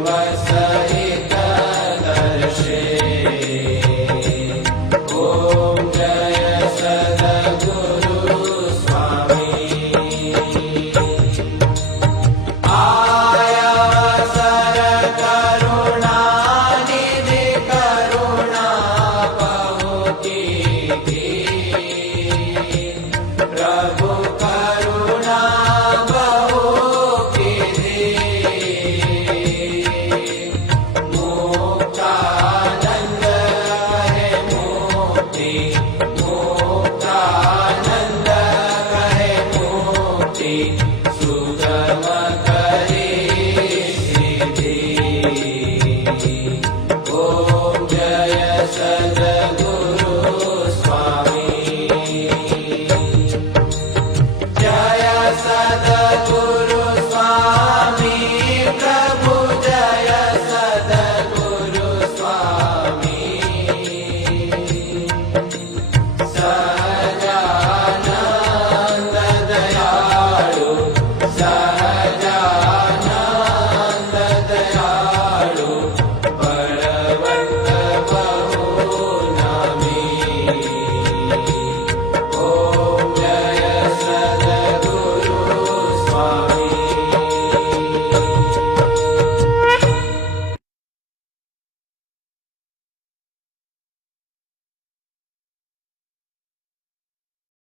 कुटुम्बसहित दर्शे